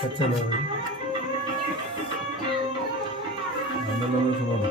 ಕಚ್ಚನ ಸುಮಾರು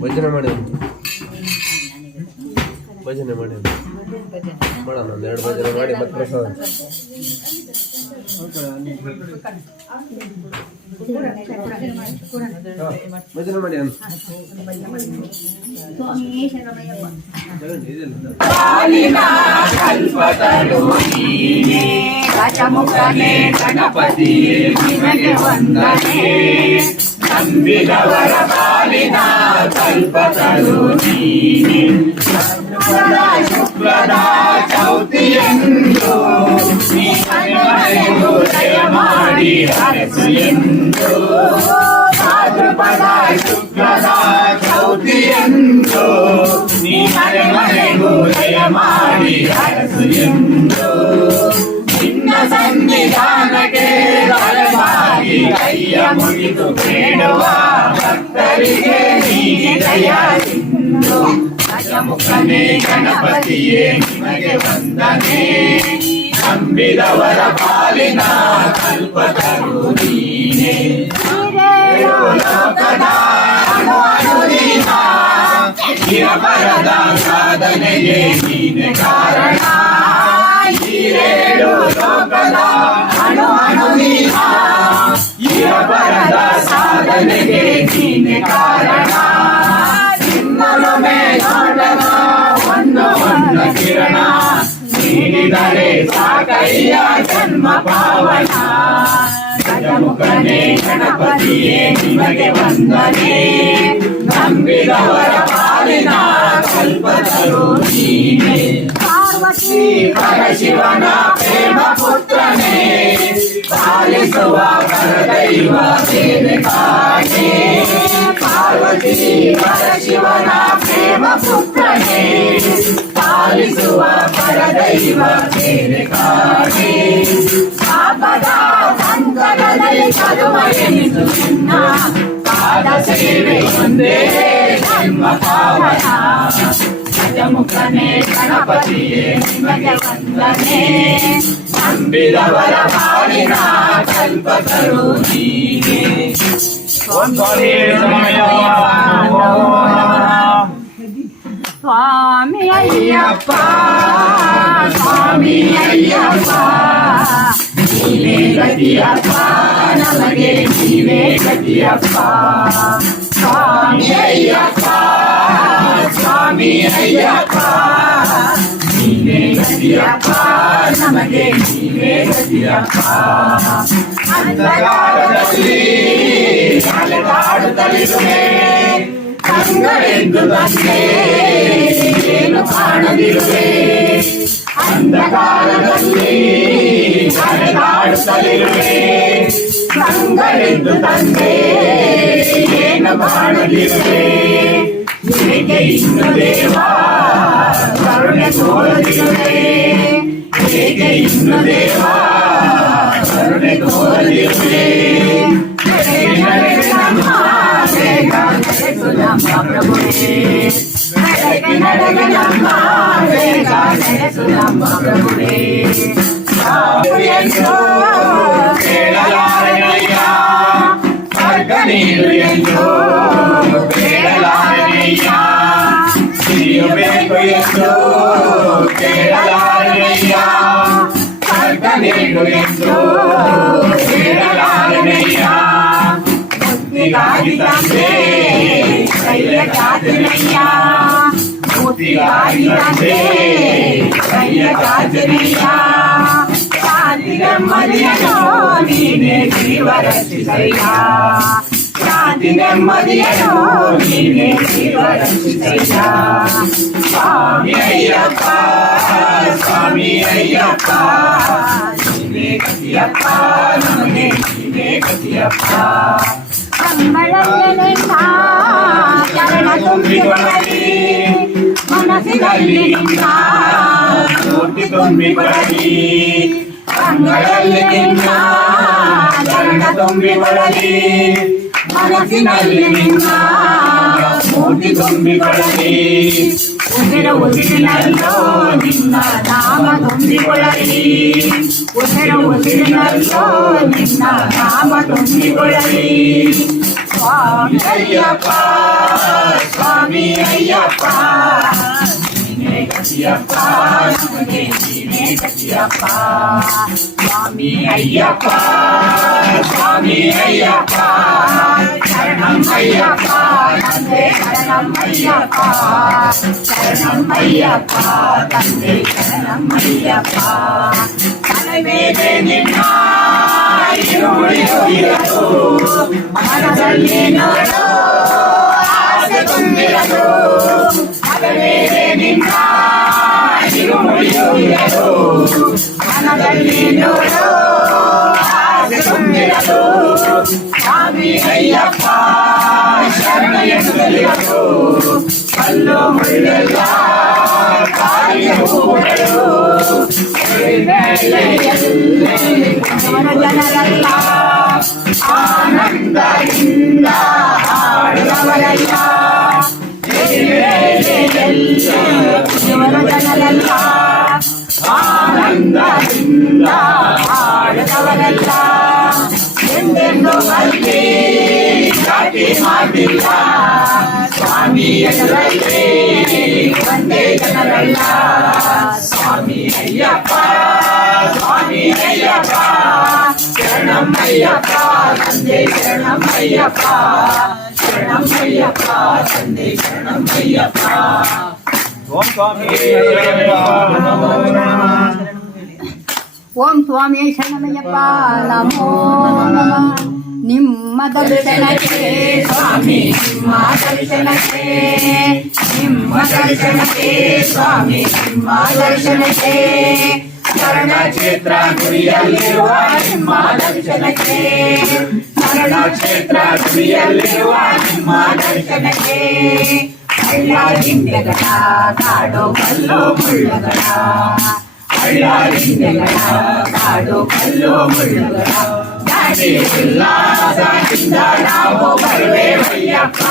ಭಜನೆ ಮಾಡಿ ಭಜನೆ ಮಾಡಿ ಮಾಡೋಣ ಒಂದೆರಡು ಭಜನೆ ಮಾಡಿ ಮತ್ತೆ ಪ್ರಸಾದ ಭಜನೆ ಮಾಡಿ ಗಜಮುಖನೇ ಗಣಪತಿಯೇ ನಿಮಗೆ ವಂದನೆ ನಂಬಿದವರ ಪಾಲಿನ ಕಲ್ಪತರು ನೀನೆ ಶುಕ್ಲದ ಚೌತಿಯೆಂದು ನೀ ದಯ ಮಾಡಿ ಹರಸು ಎಂದು ಅರಸು ಎಂದು ನಿನ್ನ ಸನ್ನಿಧಾನಕ್ಕೆ ಬಲವಾಗಿ ಕೈಯ ಮುಗಿದು ಬೇಡುವ ಭಕ್ತರಿಗೆ ನೀನೆ ದಯ ಸಿಂಧು ಗಜಮುಖನೇ ಗಣಪತಿಯೇ ನಿಮಗೆ ವಂದನೆ ನಂಬಿದವರ ಪಾಲಿನ ಕಲ್ಪತರು ನೀನೆ ಲೋಕದ ಅನುದಿನ ಚಿರಪರದ ಸಾಧನೆಗೆ ನೀನೆ ಕಾರಣ ಈರೇಳು ಲೋಕದ ಅನುದಿನ ಚಿರಪರದ ಸಾಧನೆಗೆ ನೀನೆ ಕಾರಣ ನಿನ್ನೊಲುಮೆ ನೋಡನ ಒಂದು ಕಿರಣ ನೀಡಿದರೆ ಸಾಕಯ್ಯ ಜನ್ಮ ಪಾವನ ಗಜಮುಖನೇ ಗಣಪತಿಯೇ ನಿಮಗೆ ವಂದನೆ ನಂಬಿದವರ ಪಾಲಿನ ಕಲ್ಪತರು ನೀನೆ ಪಾರ್ವತಿ ಪರಶಿವನ ಪ್ರೇಮ ಪುತ್ರನೇ ಪಾಲಿಸುವ ಪರದೈವ ಸೇವಕಾನೇ ಪಾರ್ವತಿ ಪರಶಿವನ ಪ್ರೇಮ ಪುತ್ರನೇ ಪಾಲಿಸುವ ಪರದೈವ ಸೇವಕಾನೇ ಪಾಪದ ಸಂಕಲದಲ್ಲಿ ಕದುವ ಎನಿಸು ನಿನ್ನ ಪಾದ ಸೇವೆ ಒಂದೇ ಜನ್ಮ ಪಾವನ ಗಜಮುಖನೇ ಗಣಪತಿಯೇ ನಿಮಗೆ ವಂದನೆ ನಂಬಿದವರ ಪಾಲಿನ ಕಲ್ಪತರು ನೀನೆ ಸ್ವಾಮಿ ಅಯ್ಯಪ್ಪ ಸ್ವಾಮಿ ಅಯ್ಯಪ್ಪ ನೀವೇ ಗತಿಯಪ್ಪ ನಮಗೆ ನೀವೇ ಗತಿಯಪ್ಪ ಸ್ವಾಮಿ ಅಯ್ಯಪ್ಪ ಸ್ವಾಮಿ ಅಯ್ಯಪ್ಪ ನೀವೇ ಗತಿಯಪ್ಪ ನಮಗೆ ನೀವೇ ಗತಿಯಪ್ಪ ಅಂಧಕಾರದಲ್ಲಿ ಅಲೆದಾಡುತ್ತಲಿರುವೆ ಕಂಗಳೆಂದು ಬಂದೆ ಏನು ಕಾಣದಿರುವೆ ಅಂಧಕಾರದಲ್ಲಿ ಅಲೆದಾಡುತ್ತಲಿರುವೆ ಕಂಗಳೆಂದು ತಂದೆ ಏನು ಕಾಣದಿರುವೆ ಹೇಗೆ ಇನ್ನು ದೇವ ಕರುಣೆ ತೋರದಿರುವೆ ಹೇಗೆ ಇನ್ನು ದೇವ ಕರುಣೆ ತೋರದಿರುವೆ ಪ್ರಭುವೇ ನಡೆಗನಮ್ಮ ಬೇಗ ನಡೆಸುನಮ್ಮ ಪ್ರಭುವೇ ಕೇಳಲಾರನಯ್ಯ ಸ್ವರ್ಗ ನೀಡು ಎಂದು ಕೇಳಲಾರನಯ್ಯ ಸಿರಿಯಬೇಕು ಎಂದು ಕೇಳಲಾರನಯ್ಯ ಸ್ವರ್ಗ ನೀಡು ಎಂದು ಕೇಳಲಾರನಯ್ಯ ಮುಕ್ತಿಗಾಗಿ ತಂದೆ ಕೈಯ ಕಾಚನಯ್ಯ ಮುಕ್ತಿಗಾಗಿ ತಂದೆ ಕೈಯ ಕಾಚನಯ್ಯ ಶಾಂತಿ ನೆಮ್ಮದಿಯನ್ನು ನೀನೆ ಜೀವ ರಕ್ಷಿಸಯ್ಯ ಶಾಂತಿ ನೆಮ್ಮದಿಯನ್ನು ನೀನೆ ಜೀವ ರಕ್ಷಿಸಯ್ಯ ಸ್ವಾಮಿ ಅಯ್ಯಪ್ಪ ಸ್ವಾಮಿ ಅಯ್ಯಪ್ಪ ನೀವೇ ಗತಿಯಪ್ಪ ನಮಗೆ ನೀವೇ ಗತಿಯಪ್ಪ ಅಂಗಳದಲ್ಲಿನ ಚರಣ ತುಂಬಿಕೊಳ್ಳಲಿ ಮನಸ್ಸಿನಲ್ಲಿ ನಿನ್ನ ಮೂರ್ತಿ ತುಂಬಿಕೊಳ್ಳಲಿ ಅಂಗಳದಲ್ಲಿ ನಿನ್ನ ಚರಣ ತುಂಬಿಕೊಳ್ಳಲಿ ಮನಸ್ಸಿನಲ್ಲಿ ನಿನ್ನ ಮೂರ್ತಿ ತುಂಬಿಕೊಳ್ಳಲಿ ಉಸಿರಿನಲ್ಲೋ ನಿನ್ನ ನಾಮ ತುಂಬಿಕೊಳ್ಳಲಿ ಉಸಿರಿನಲ್ಲೋ ನಿನ್ನ ನಾಮ ತುಂಬಿಕೊಳ್ಳಲಿ ಸ್ವಾಮಿ ಅಯ್ಯಪ್ಪ ಸ್ವಾಮಿ ಅಯ್ಯಪ್ಪ ನೀನೇ ಗತಿಯಪ್ಪ ನಮಗೆ ನೀನೇ ಗತಿಯಪ್ಪ ಸ್ವಾಮಿ ಅಯ್ಯಪ್ಪ ಸ್ವಾಮಿ ಅಯ್ಯಪ್ಪ ಶರಣಂ ಅಯ್ಯಪ್ಪ ತಂದೆ ಶರಣಂ ಅಯ್ಯಪ್ಪ ಶರಣಂ ಅಯ್ಯಪ್ಪ ತಂದೆ ಶರಣಂ ಅಯ್ಯಪ್ಪ ತಲೆ ಮೇಲೆ ನಿನ್ನ ಇರುಳು ಮನದಲ್ಲಿ ನೋಡು ಆಸೆ ತುಂಬಿರದು ತಲೆ ಮೇಲೆ ನಿನ್ನ ಇರುಳು ಮನದಲ್ಲಿ ನೋಡು ಆಸೆ ತುಂಬಿರದು ಸ್ವಾಮಿ ಅಯ್ಯಪ್ಪ ಶರಣ ಎನ್ನುವುದು ಕಲ್ಲು ಮುಳ್ಳೆಲ್ಲ ಕಾಲಿನ ಹೂಗಳು ಜನರೆಲ್ಲ ಆನಂದದಿಂದ ಹಾಡುವವರಲ್ಲ ಜನರೆಲ್ಲ ಆನಂದದಿಂದ ಹಾಡುವವರಲ್ಲ ಎಂದೆಂದು ಅಲ್ಲಿ ಜಾತಿ ಮಾಡಿಲ್ಲ ಸ್ವಾಮಿ ಎದುರಲ್ಲಿ ಒಂದೇ ಜನರಲ್ಲ ಸ್ವಾಮಿ ಅಯ್ಯಪ್ಪ ಶರಣಮಯ್ಯಪ್ಪ ತಂದೆ ಶರಣಮಯ್ಯಪ್ಪ ಶರಣಮಯ್ಯಪ್ಪ ತಂದೆ ಶರಣಮಯ್ಯಪ್ಪ ಓಂ ಸ್ವಾಮಿ ಓಂ ಸ್ವಾಮಿ ಶರಣಮಯ್ಯಪ್ಪ ನಮೋ ನಮಃ. ನಿಮ್ಮ ದರ್ಶನಕ್ಕೆ ಸ್ವಾಮಿ ನಿಮ್ಮ ದರ್ಶನಕ್ಕೆ ನಿಮ್ಮ ದರ್ಶನಕ್ಕೆ ಸ್ವಾಮಿ ನಿಮ್ಮ ದರ್ಶನಕ್ಕೆ ಶರಣ ಕ್ಷೇತ್ರ ಗುರಿಯಲ್ಲಿರುವ ನಿಮ್ಮ ದರ್ಶನಕ್ಕೆ ಶರಣ ಕ್ಷೇತ್ರ ಗುರಿಯಲ್ಲಿರುವ ನಿಮ್ಮ ದರ್ಶನಕ್ಕೆ ಹಳ್ಳ ಗಿಂಡೆಗಳ ಕಾಡು ಕಲ್ಲು ಮುಳ್ಳುಗಳ ಹಳ್ಳ ಗಿಂಡೆಗಳ ಕಾಡು ಕಲ್ಲು ಮುಳ್ಳುಗಳ ದಾಟಿ ಉಲ್ಲಾಸದಿಂದ ನಾವು ಬರುವೆವಯ್ಯಪ್ಪ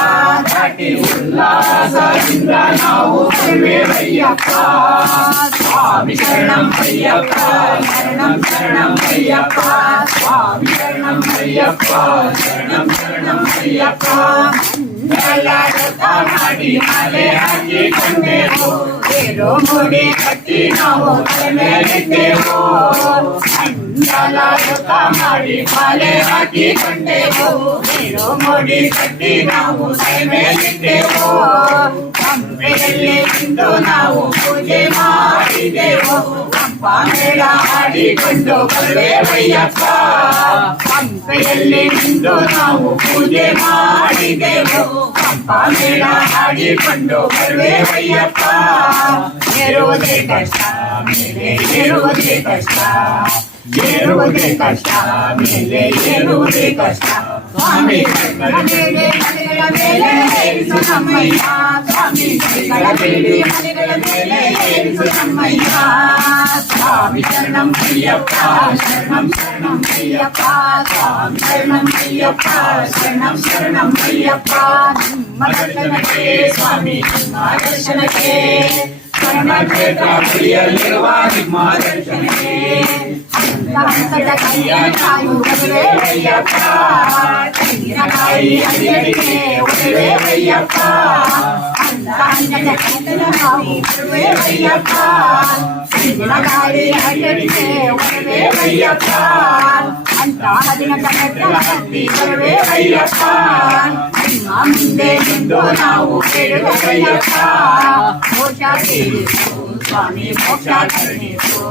ದಾಟಿ ಉಲ್ಲಾಸದಿಂದ ನಾವು ಬರುವೆವಯ್ಯಪ್ಪ ಸ್ವಾಮಿ ಶರಣಮಯ್ಯಪ್ಪ ಶರಣಂ ಶರಣಮಯ್ಯಪ್ಪ ಸ್ವಾಮಿ ಶರಣಮಯ್ಯಪ್ಪ ಶರಣಂ ಶರಣಮಯ್ಯಪ್ಪ ಮಾಡಿ ಮಾಲೆ ಹಾಕಿಕೊಂಡೆವು ಏರೋ ಮುಡಿ ಕಟ್ಟಿ ನಾವು ಮೇಲಿದ್ದೆವು ಅಂಜಲಾಯುತ ಮಾಡಿ ಮಾಲೆ ಹಾಕಿಕೊಂಡೆವು ಏರೋ ಮುಡಿ ಕಟ್ಟಿ ನಾವು ಮೇಲಿದ್ದೆವು ಹಂಪೆಯಲ್ಲಿ ನಿಂತು ನಾವು ಪೂಜೆ ಮಾಡಿದೆವು ಹಂಪ ಮೇಳ ಆಡಿಕೊಂಡು ಬರುವೆವಯ್ಯಪ್ಪ ಹಂಪೆಯಲ್ಲಿ ನಿಂತು ನಾವು ಪೂಜೆ ಮಾಡಿದೆವು ಹಂಪ ಮೇಳ ಆಡಿಕೊಂಡು ಬರುವೆವಯ್ಯಪ್ಪ ಏರುವುದೇ ಕಷ್ಟ ಮೇಲೆ ಏರುವುದೇ ಕಷ್ಟ ಏರುವುದೇ ಕಷ್ಟ ಮೇಲೆ ಏರುವುದೇ ಕಷ್ಟ ಸ್ವಾಮಿ ಕೈಗಳ ಮೇಲೆ ಮನೆಗಳ ಮೇಲೆ ಏರಿಸು ನಮ್ಮಯ್ಯ ಸ್ವಾಮಿ ಕೈಗಳ ಮೇಲೆ ಮನೆಗಳ ಮೇಲೆ ಏರಿಸು ನಮ್ಮಯ್ಯ ಸ್ವಾಮಿ ಶರಣಂ ಅಯ್ಯಪ್ಪ ಶರಣಂ ಶರಣಂ ಅಯ್ಯಪ್ಪ ಸ್ವಾಮಿ ಶರಣಂ ಅಯ್ಯಪ್ಪ ಶರಣಂ ಶರಣಂ ಅಯ್ಯಪ್ಪ ನಿಮ್ಮ ದರ್ಶನಕ್ಕೆ ಸ್ವಾಮಿ ನಿಮ್ಮ ದರ್ಶನಕ್ಕೆ ಶರಣ ಕ್ಷೇತ್ರ ಗುರಿಯಲ್ಲಿರುವ ನಿಮ್ಮ ದರ್ಶನಕ್ಕೆ ಹಂತದ ಕೈಯ ಕಾಯು ಬರುವೆವಯ್ಯಪ್ಪ ತೆಂಗಿನಕಾಯಿ ಅಡಿಯಡಿಗೆ ಉಡುವೆವಯ್ಯಪ್ಪ ಹಂತದ ಕೈಯ ಕಾಯು ಬರುವೆವಯ್ಯಪ್ಪ ತೆಂಗಿನಕಾಯಿ ಅಡಿಯಡಿಗೆ ಉಡುವೆವಯ್ಯಪ್ಪ ಅಂತ ಹದಿನದ ಮೆಟ್ಟಲ ಹತ್ತಿ ಬರುವೆವಯ್ಯಪ್ಪ ನಿಮ್ಮ ಮುಂದೆ ನಿಂತು ನಾವು ಕೇಳುವೆವಯ್ಯಪ್ಪ ಮೋಕ್ಷ ತೀರಿಸು ಸ್ವಾಮಿ ಮೋಕ್ಷ ಕರುಣಿಸು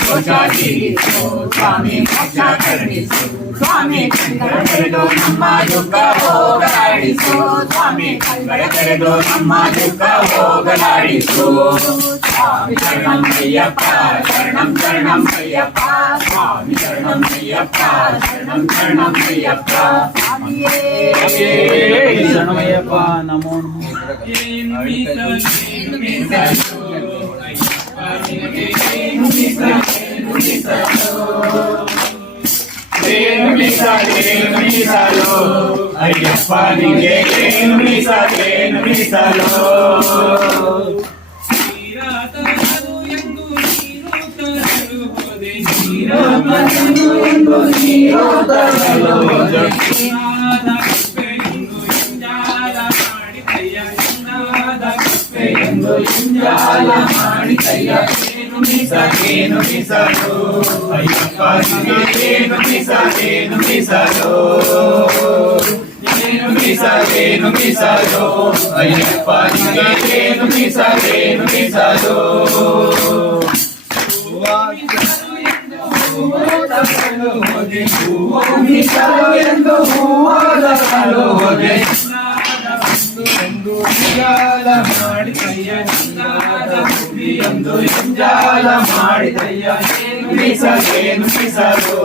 ಮೋಕ್ಷ ತೀರಿಸು ಸ್ವಾಮಿ ಮೋಕ್ಷ ಕರುಣಿಸು ಸ್ವಾಮಿ ಕಂಗಳ ತೆರೆದು ನಮ್ಮ ದುಃಖ ಹೋಗಲಾಡಿಸು ಸ್ವಾಮಿ ಕಂಗಳ ತೆರೆದು ನಮ್ಮ ದುಃಖ ಹೋಗಲಾಡಿಸು ಸ್ವಾಮಿ ಶರಣಂ ಅಯ್ಯಪ್ಪ ಶರಣಂ ಶರಣಂ ಅಯ್ಯಪ್ಪ ಸ್ವಾಮಿ ಶರಣಂ ಅಯ್ಯಪ್ಪ ಶರಣಂ ಶರಣಂ ಅಯ್ಯಪ್ಪ ಸ್ವಾಮಿಯೇ ಶರಣಮಯ್ಯಪ್ಪ ನಮೋ ಮೀಸಲು ಅಯ್ಯಪ್ಪ ನಿಂಗೆ ಏನು ಮೀಸಲೇನು ಮೀಸಲು ಇಂಜಾಲ ಮಾಡಿ ಏನು ಮೀಸಲು ಅಯ್ಯಪ್ಪ ನಿಂಗೆ ಏನು ಮೀಸಲು ಏನು ಮೀಸಲು ಅಯ್ಯಪ್ಪ ನಿಂಗೆ ಏನು ಮೀಸಲು ಮೀಸಲು ಎಂದು ಹೂವಾದಗಳು ಹೋದೆ ಇಂಜಾಲ ಮಾಡಿದಯ್ಯ ಇಂಜಾಲ ಮಾಡಿದಯ್ಯ ಮೀಸಲೇನು ಮೀಸಲು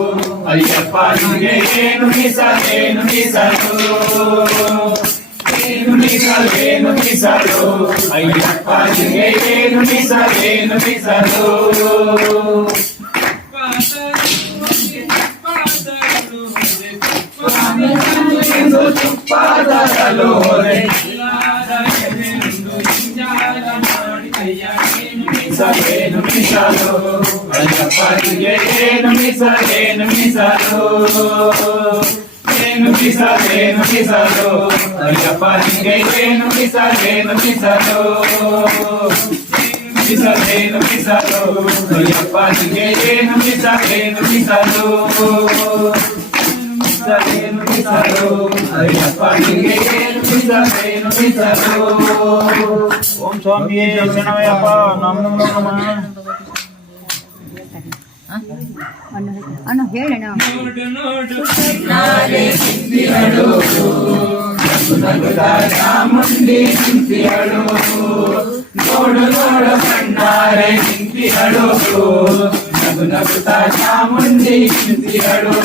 ಅಯ್ಯಪ್ಪ ನಿನಗೆ ಏನು ಮೀಸಲೇನು ಮೀಸಲು ಏನು ಮೀಸಲೇನು ಮೀಸಲು ಅಯ್ಯಪ್ಪ ನಿನಗೆ ಏನು ಮೀಸಲೇನು ಮೀಸಲು ಎಂದು ತುಪ್ಪದರಲು ಮೀಸಲೇನು ಮೀಸಲು ಅಯ್ಯಪ್ಪ ನಿನಗೆ ಏನು ಮೀಸಲೇನು ಮೀಸಲು ಏನು ಮೀಸಲೇನು ಮೀಸಲು ಅಯ್ಯಪ್ಪ ನಿನಗೆ ಏನು ಮೀಸಲೇನು ಮೀಸಲು ಮೀಸಲೇನು ಮೀಸಲು ಅಯ್ಯಪ್ಪ ನಿನಗೆ ಏನು ಮೀಸಲೇನು ಮೀಸಲು ಮೀಸಲೇನು ಮೀಸಲು ಅಯ್ಯಪ್ಪ ನಿನಗೆ ಏನು ಮೀಸಲೇನು ಮೀಸಲು ಓಂ ಸ್ವಾಮಿಯೇ ಶರಣಮಯ್ಯಪ್ಪ ನಮೋ ನಮಃ. ಅಣ್ಣ ಹೇಳಣ್ಣ. ಚಾಮುಂಡಿ ನಿಂತಿಹಳು ನೋಡು ನೋಡು ಕಣ್ಣಾರೆ ನಿಂತಿಹಳು ನಗು ನಗುತ್ತಾ ಚಾಮುಂಡಿ ನಿಂತಿಹಳು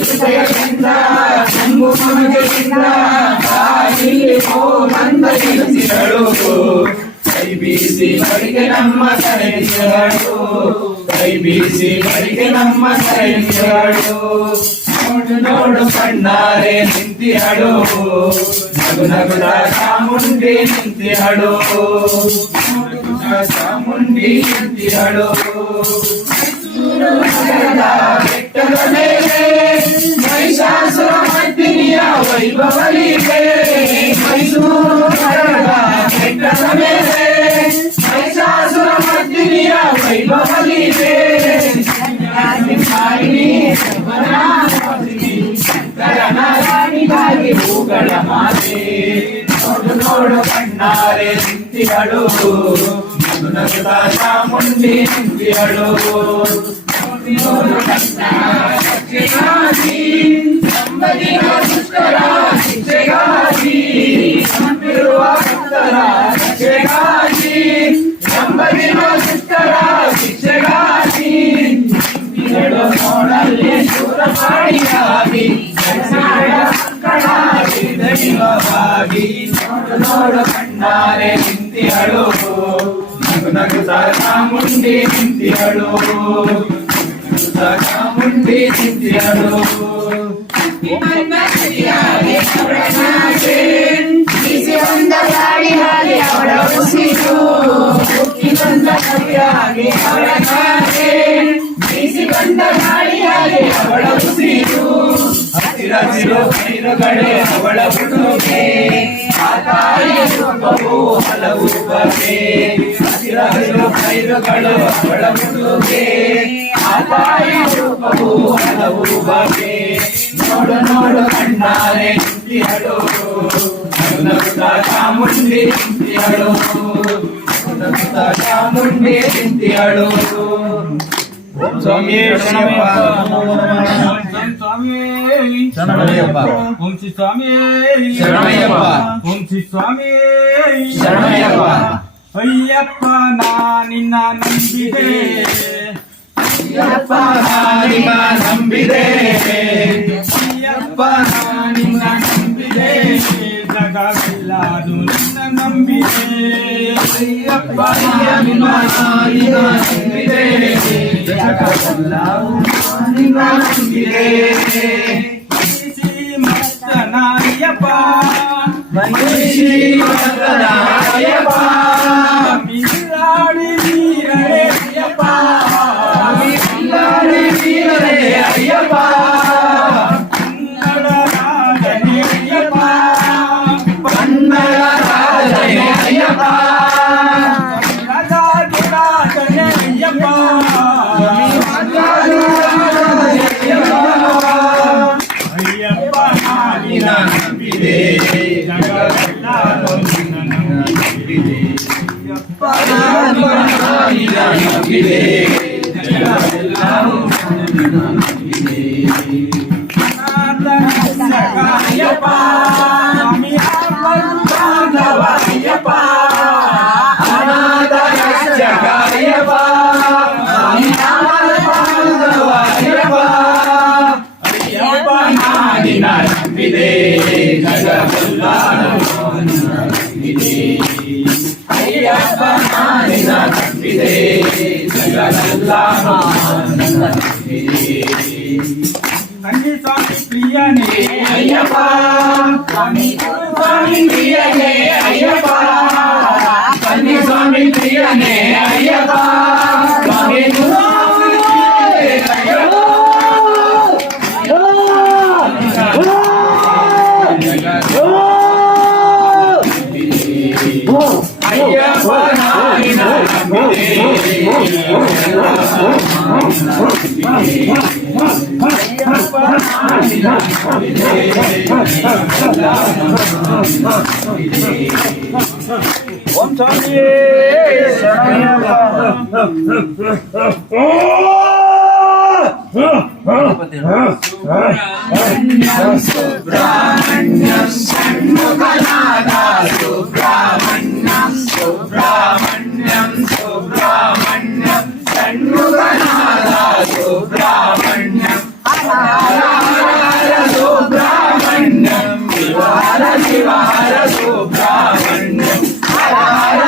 ಹೃದಯದಿಂದ ಕುಂಕುಮದಿಂದ ತಾಯಿಗೆ ಬಂದ ನಿಂತಿಹಳು ಕೈ ಬೀಸಿ ಬಳಿಗೆ ನಮ್ಮ ಕರೆದಿಹಳು ಕೈ ಬೀಸಿ ಬಳಿಗೆ ನಮ್ಮ ಕರೆದಿಹಳು ನೋಡು ನೋಡು ಕಣ್ಣಾರೆ ನಿಂತಿಹಳು ನಗು ನಗುತ್ತಾ ಚಾಮುಂಡಿ ನಿಂತಿಹಳು ಚಾಮುಂಡಿ ನಿಂತಿಹಳು ಬೆಟ್ಟದ ಮೇಲೆ ಮಹಿಷಾಸುರ ಮರ್ದಿನಿಯ ವೈಭವಲಿಗೆ ಮೈಸೂರು ನಗರದ ಬೆಟ್ಟದ ಮೇಲೆ ಮಹಿಷಾಸುರ ಮರ್ದಿನಿಯ ವೈಭವಲಿಗೆ ರಾಣಿಗಾಗಿ ಹೂಗಳ ಮಾತೆ ನೋಡು ನೋಡು ಕಣ್ಣಾರೆ ನಿಂತಿಹಳು ನಗು ನಗುತ್ತಾ ಚಾಮುಂಡಿ ನಿಂತಿಹಳು ನೋಡು ಕಣ್ಣಾಗಿ ನಂಬದಿನ ದುಷ್ಟರ ಶಿಕ್ಷೆಗಾಗಿ ನಂಬಿರುವ ಭಕ್ತರ ರಕ್ಷೆಗಾಗಿ ನಂಬದಿನ ದುಷ್ಟರ ಶಿಕ್ಷೆಗಾಗಿ ನೋಡಲ್ಲಿ ಶೂರ ಮಾಡಿಯಾಗಿ ದೈವವಾಗಿ ನೋಡು ನೋಡು ಕಣ್ಣಾರೆ ನಿಂತಿಹಳು ನಗು ನಗುತ್ತಾ ಚಾಮುಂಡಿ ನಿಂತಿಹಳು ಚಾಮುಂಡಿ ನಿಂತಿಹಳು ಬಿಸಿ ಒಂದ ಗಾಳಿ ಹಾಗೆ ಅವಳ ಉಸಿರು ಬಂದ ಕವಿಯಾಗಿ ಅವಳ ಕಾಗೆ ಬೀಸಿ ಬಂದ ಗಾಳಿ ಹಾಗೆ ಅವಳ ಉಸಿರು ಹಸಿರಸಿರು ಪೈರುಗಳೇ ಅವಳ ಹುಡುಗೆ ಆ ತಾಯಿಯ ರೂಪವು ಹಲವು ಬಗೆ ಹಸಿರಸಿರು ಪೈರುಗಳು ಅವಳ ಹುಡುಗೆ ಆ ತಾಯಿಯ ರೂಪವು ಹಲವು ಬಗೆ ನೋಡು ನೋಡು ಕಣ್ಣಾರೆ ನಿಂತಿಹಳು ನಗು ನಗುತ್ತಾ ಚಾಮುಂಡಿ ನಿಂತಿಹಳು ನಗುತ್ತಾ ಚಾಮುಂಡಿ ನಿಂತಿಹಳು ಓಂ ಸ್ವಾಮಿಯೇ ಶರಣಮಯ್ಯಪ್ಪ ನಮೋ ನಮಃ. ಶರಣಮಯ್ಯಪ್ಪ. ಓಂ ಶ್ರೀ ಸ್ವಾಮಿ ಶರಣಮಯ್ಯಪ್ಪ. ಓಂ ಶ್ರೀ ಸ್ವಾಮಿ ಶರಣಮಯ್ಯಪ್ಪ. ಅಯ್ಯಪ್ಪ ನಾ ನಿನ್ನ ನಂಬಿದೆ ಅಯ್ಯಪ್ಪ ನಿನ್ನ ನಂಬಿದೆ ಅಯ್ಯಪ್ಪ ನಾ ನಿನ್ನ ನಂಬಿದೆ ಜಗವೆಲ್ಲದು ನಿನ್ನ ನಂಬಿದೆ ಅಯ್ಯಪ್ಪ ನಿನ್ನ ನಂಬಿದೆ ಜಗವೆಲ್ಲವೂ ನಿನ್ನ ನಂಬಿದೆ ಮಸ್ತನಾಯಪ್ಪ ಶ್ರೀಮಂತನಾಯಪ್ಪ ಮಿಲಾಡಿ ವೀರರೇ ಅಯ್ಯಪ್ಪ ಮಿಲಾಡಿ ವೀರರೇ ಅಯ್ಯಪ್ಪ ಕನ್ನಡ ರಾಜನೇ ಅಯ್ಯಪ್ಪ ಕನ್ನಡ ರಾಜನೇ ಅಯ್ಯಪ್ಪ ರಾಜನೇ ಅಯ್ಯಪ್ಪ ಅಯ್ಯಪ್ಪ ನಿನ್ನ ನಂಬಿದೆ ಜಗವೆಲ್ಲರೂ ನಿನ್ನ ನಂಬಿದೆ ನಿನ್ನ ನಂಬಿದೆ ಜಗವೆಲ್ಲವೂ ನಿನ್ನ ನಂಬಿದೆ ಅಯ್ಯಪ್ಪ ಅನಾಥ ರಕ್ಷಕ ಅಯ್ಯಪ್ಪ ಜಗವೆಲ್ಲ ನಂಬಿದೆ ಅಯ್ಯಪ್ಪನ ನಿನ್ನ ನಂಬಿದೆ ಜಗವೆಲ್ಲ ನಂಬಿದೆ ಕನ್ನಿ ಸ್ವಾಮಿ ಪ್ರಿಯನೇ ಅಯ್ಯಪ್ಪ ಸ್ವಾಮಿ ಸ್ವಾಮಿ ಪ್ರಿಯನೇ ಅಯ್ಯಪ್ಪ ಕನ್ನಿ ಸ್ವಾಮಿ ಪ್ರಿಯನೇ ಅಯ್ಯಪ್ಪ ಸ್ವಾಮಿ ಓಂ ಸ್ವಾಮಿ ಸುಬ್ರಹ್ಮಣ್ಯಂ ಷಣ್ಮುಖನಾದ ಸುಬ್ರಹ್ಮಣ್ಯಂ ಸುಬ್ರಹ್ಮಣ್ಯಂ ಸುಬ್ರಹ್ಮಣ್ಯಂ ಷಣ್ಮುಖನಾದ ಸುಬ್ರಹ್ಮಣ್ಯಂ ಹರ ಹರ ಸುಬ್ರಹ್ಮಣ್ಯಂ ಶಿವ ಹರ ಶಿವ ಹರ ಸುಬ್ರಹ್ಮಣ್ಯಂ ಹರ ಹರ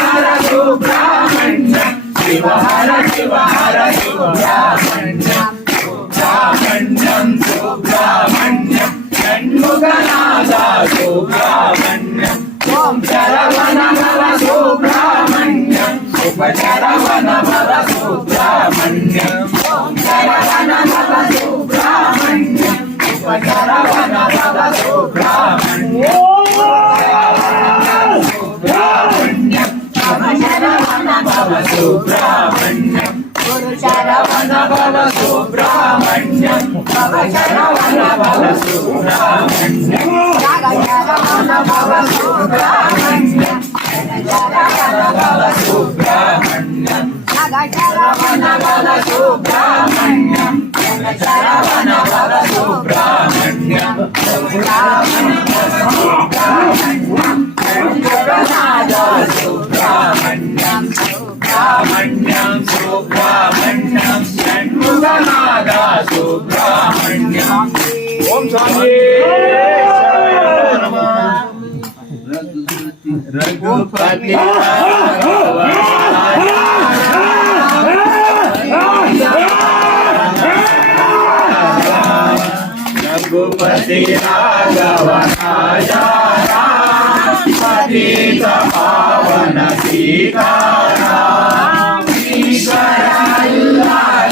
ಹರ ಸುಬ್ರಹ್ಮಣ್ಯಂ ಶಿವ ಹರ ಶಿವ ಹರ ಸುಬ್ರಹ್ಮಣ್ಯಂ ಸುಬ್ರಹ್ಮಣ್ಯಂ ಸುಬ್ರಹ್ಮಣ್ಯಂ ಷಣ್ಮುಖನಾದ ಸುಬ್ರಹ್ಮಣ್ಯಂ ಓಂ ಶರವಣ ಭವ ಸುಬ್ರಹ್ಮಣ್ಯಂ ಉಪಶರವಣ ಭವ ಸುಬ್ರಹ್ಮಣ್ಯಂ ಓಂ ಶರವಣ ಭವ ಸುಬ್ರಹ್ಮಣ್ಯಂ ಉಪಶರವಣ ಭವ ಸುಬ್ರಹ್ಮಣ್ಯಂ ಸುಬ್ರಹ್ಮಣ್ಯಂ ಶರವಣ ಭವ ಸುಬ್ರಹ್ಮಣ್ಯಂ ಗುರು ಶರವಣ ಭವ ಸುಬ್ರಹ್ಮಣ್ಯಂ ಭವ ಶರವಣ ಭವ ಸುಬ್ರಹ್ಮಣ್ಯಂ ಶರವಣ ಭವ ಸುಬ್ರಹ್ಮಣ್ಯಂ ಶರವಣ ಭವ ಸುಬ್ರಹ್ಮಣ್ಯಂ ಶರವಣ ಭವ ಸುಬ್ರಹ್ಮಣ್ಯಂ ಶರವಣ ಭವ ಸುಬ್ರಹ್ಮಣ್ಯಂ ಶರಣನಾದ ಸುಬ್ರಹ್ಮಣ್ಯಂ ಸುಬ್ರಹ್ಮಣ್ಯಂ ಸುಬ್ರಹ್ಮಣ್ಯಂ ಷಣ್ಮುಖನಾದ ಸುಬ್ರಹ್ಮಣ್ಯಂ ಓಂ ಸ್ವಾಮಿ ರಘುಪತಿ ರಘುಪತಿ ರಾಘವನಾಯ ಪತಿತ ಪಾವನ ಸೀತಾರಾಮ ಈಶ್ವರ ಅಲ್ಲ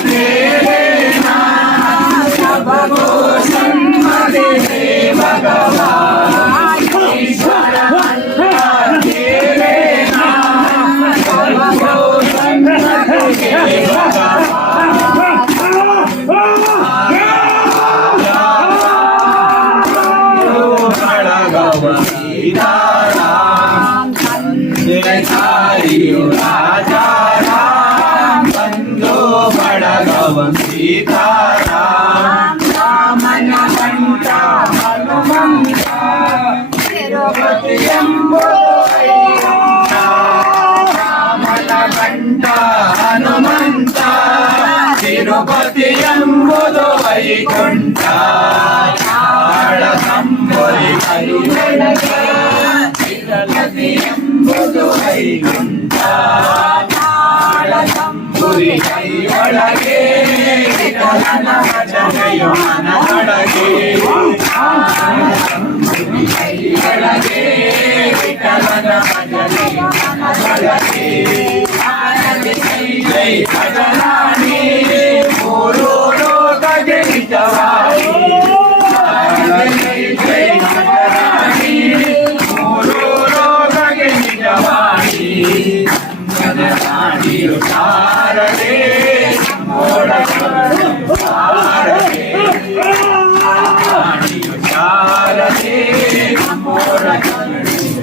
ತೇರೇನ सबको सन्मति दे भगवान ईश्वर अल्लाह तेरे नाम सबको सन्मति दे भगवान सीताराम राजा राम बंदो भगवान सीताराम रामन कंठ हनुमंत तिरुपति रामन कंठ हनुमंत तिरुपति ಎಂಬುದು ವೈಕುಂಠ ಕಾಳ ಸಂಬುರಿ ಕೈಯೊಳಗೆ ತಿರುಪತಿ ಎಂಬುದು ವೈಕುಂಠ ಕಾಳ ಸಂಬುರಿ ಕೈಯೊಳಗೆ ವಿಠಲನ ಭಜನೆಯು ಮನದೊಳಗೆ ಕೈಯೊಳಗೆ ವಿಠಲನ ಭಜನೆಯು ಮನದೊಳಗೆ ಜೈ ಭಜನಾಣಿ ಮೂರು ಲೋಕಗೆ ನಿಜವಾಗಿ ಜೈ ಭಜನಾಣಿ ಮೂರು ಲೋಕಗೆ ನಿಜವಾಗಿ ಭಜನಾಣಿಯು ಶಾರದೆ ಶಾರದೆ ರಾಣಿಯು ಶಾರದೆ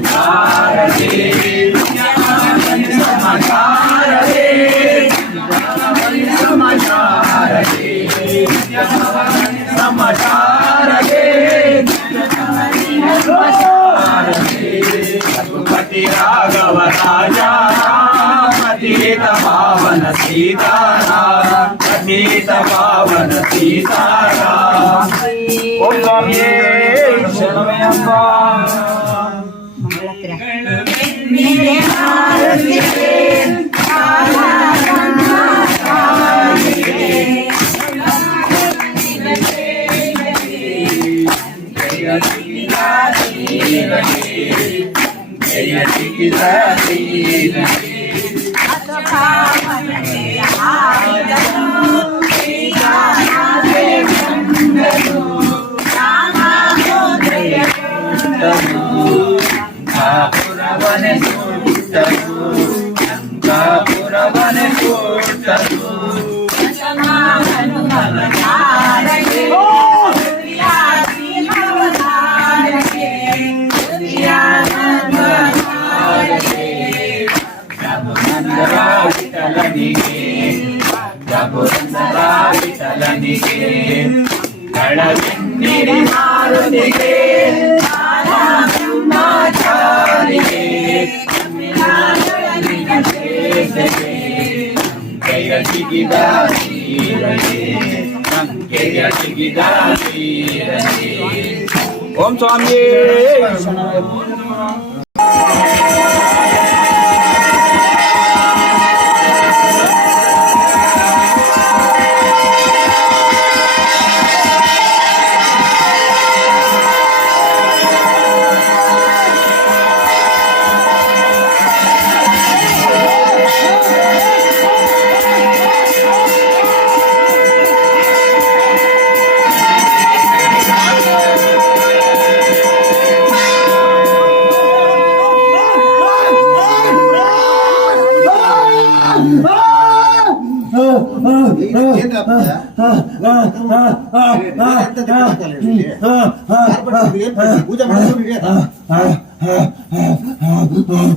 ಶಾರದೆ ಸಮಾಚಾರದೆ ಸಮಾಚಾರದೆ ಸಮಾಚಾರದೆ ರಘುಪತಿ ರಾಘವ ರಾಜ ಪತಿತ ಪಾವನ ಸೀತಾರಾಮ ಪತಿತ ಪಾವನ ಸೀತಾರಾಮ ಓಂ ಸ್ವಾಮಿ ಶರಣಮಯ್ಯಪ್ಪ ನಿನ್ನೆ ಹಾರುತ್ತಿದೆ ಪುರವನೆ ಸುಟ್ಟರು ಪುರವನೆ ಸುಟ್ಟರು ವಿಠಲನಿಗೆ ಕಳವೆನ್ನಿರಿ ಮಾರುತಿಗೆ ಬ್ರಹ್ಮಚಾರಿಗೆ ಕೈಯ ಸಿಗಿದ ತೀರಗೆ ಕೈಯ ಸಿಗಿದ ತೀರಗೆ ಓಂ ಸ್ವಾಮಿಯೇ ಪೂಜೆ